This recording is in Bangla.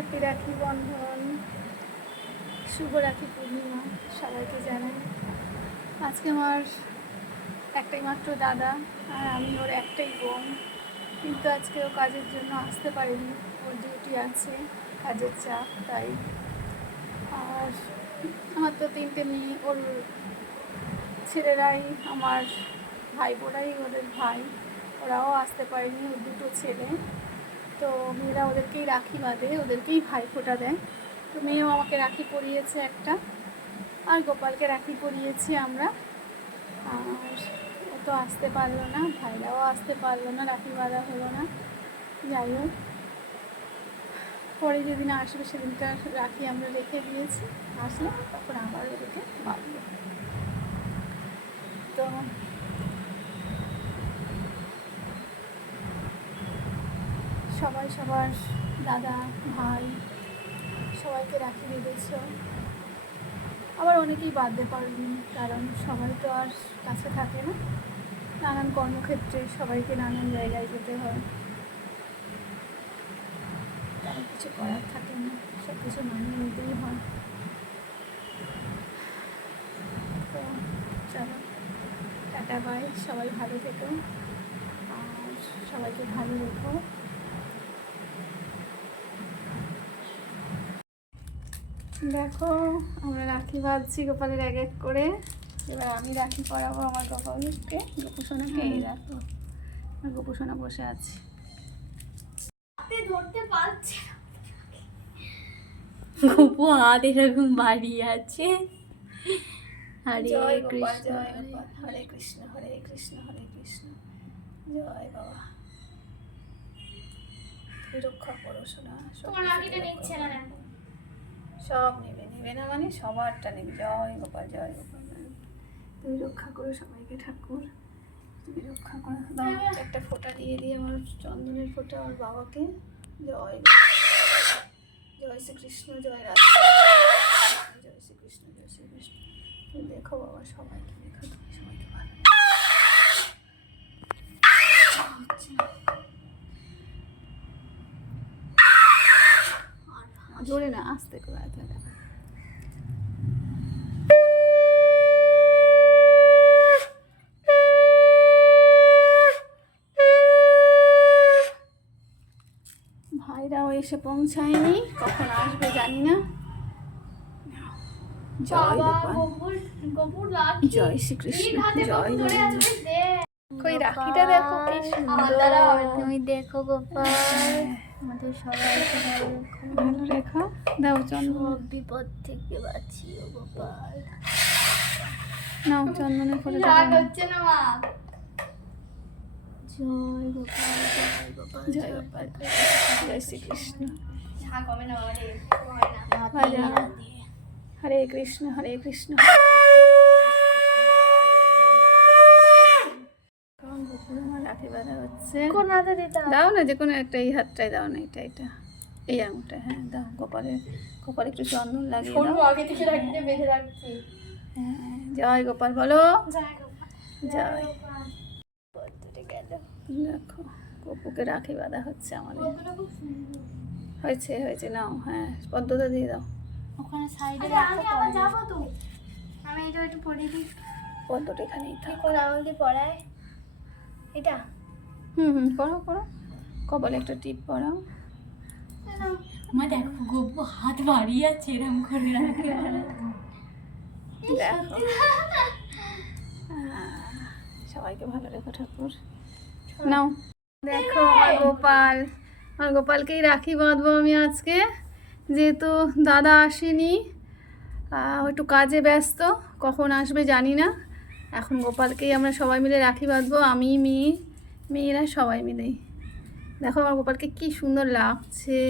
হ্যাপি রাখি বন্ধন শুভ রাখি পূর্ণিমা সবাইকে জানাই। আজকে আমার একটাই মাত্র দাদা আর আমি ওর একটাই বোন। কিন্তু আজকে ও কাজের জন্য আসতে পারেনি, ওর ডিউটি আছে, কাজের চাপ, তাই। আর আমার তো তিনটে মেয়ে, ওর ছেলেরাই আমার ভাই বোনাই ওদের ভাই। ওরাও আসতে পারেনি, ওর দুটো ছেলে। তো মেয়েরা ওদেরকেই রাখি বাঁধে, ওদেরকেই ভাই ফোঁটা দেয় তো মেয়েও আমাকে রাখি পরিয়েছে একটা, আর গোপালকে রাখি পরিয়েছি আমরা। আর ও তো আসতে পারল না, ভাইরাও আসতে পারল না, রাখি বাঁধা হলো না। যাই হোক, পরে যেদিন আসবে সেদিনটা রাখি আমরা রেখে দিয়েছি। আসলে তখন আবার ওদেরকে বাঁধবো তো সবাই সবার দাদা, ভাই সবাইকে রাখি বেঁধেছ। আবার অনেকেই বাঁধতে পারবেন কারণ সবাই তো আর কাছে থাকে না। নানান কর্মক্ষেত্রে সবাইকে নানান জায়গায় যেতে হয়। তার কিছু করার থাকে না সব কিছু মানিয়ে নিতেই হয়। তো চলো, টাটা বাই সবাই ভালো থেকো, আর সবাইকে ভালো রেখো। দেখো আমরা রাখি বাঁধছি গোপালের এক এক করে। এবার আমি রাখি পরাবো আমার গোপালকে। গোপুসোনাকে এই দেখো আমার গোপুসোনা বসে আছে। ধরতে পারছি গপু হাত এরকম বাড়িয়ে আছে। হরে কৃষ্ণ হরে কৃষ্ণ হরে কৃষ্ণ হরে কৃষ্ণ। জয় বাবা। রক্ষা করো সোনা সব তোমার কিছু আগে নিচ্ছে না দেখো। সব নেবে নেবে না মানে সবারটা নেবে। জয় গোপাল জয় গোপাল। তুমি রক্ষা করো সবাইকে, ঠাকুর। তুমি রক্ষা করো। দাও, একটা ফোঁটা দিয়ে দিয়ে আমার চন্দনের ফোঁটা আমার বাবাকে। জয়। জয় শ্রীকৃষ্ণ, জয় রাধা। জয় শ্রীকৃষ্ণ জয় শ্রীকৃষ্ণ। তুমি দেখো বাবা সবাইকে দেখো তুমি সবাইকে ভালো জোরে না আস্তে করে ভাইরাও এসে পৌঁছায়নি কখন আসবে জানি না। জয় শ্রীকৃষ্ণ জয় কই রাখিটা দেখো কি সুন্দর। তুমি দেখো গোপাল আমাদের সবাইকে ভালো রেখো। দাও চন্দন। বিপদ থেকে বাঁচিও গোপাল নাও চন্দনের ফটো রাগ হচ্ছে না মা। জয় গোপাল জয় গোপাল জয় গোপাল জয় শ্রীকৃষ্ণ। রাগ হবে না বাবা রে হয় না। বাজা। হরে কৃষ্ণ হরে কৃষ্ণ। বাঁধা হচ্ছে। কোন হাতে দিতে দাও না যে কোনো একটা এই হাতটাই দাও না এটা এটা। এই আঙুলটা হ্যাঁ দাও কপালে কপালে একটু চন্দন লাগিয়ে ফোন দাও আগে থেকে রাখতে বেঁধে রাখছি। হ্যাঁ জয় গোপাল বলো। জয় গোপাল জয় দেখো গপুকে রাখি বাঁধা হচ্ছে আমাদের। হয়েছে হয়েছে নাও হ্যাঁ পদ্মটা দিয়ে দাও। ওখানে সাইডে আমি আবার যাব তো। আমি এটা একটু পড়ে দিই। পদ্মটা এখানেই থাক। কোন আঙুল দিয়ে পড়ায়? এটা? হুম হুম করো করো কপালে একটা টিপ পরাও মা দেখো গপু হাত বাড়িয়ে আছে এরম করে রাখে দেখো। সবাইকে ভালো রেখো ঠাকুর। নাও। দেখো আমার গোপাল। আমার গোপালকেই রাখি বাঁধবো আমি আজকে। যেহেতু দাদা আসেনি একটু কাজে ব্যস্ত কখন আসবে জানি না। এখন গোপালকেই আমরা সবাই মিলে রাখি বাঁধবো, আমি মেয়ে মেয়েরা সবাই মিলেই। দেখো আমার গোপালকে কি সুন্দর লাগছে।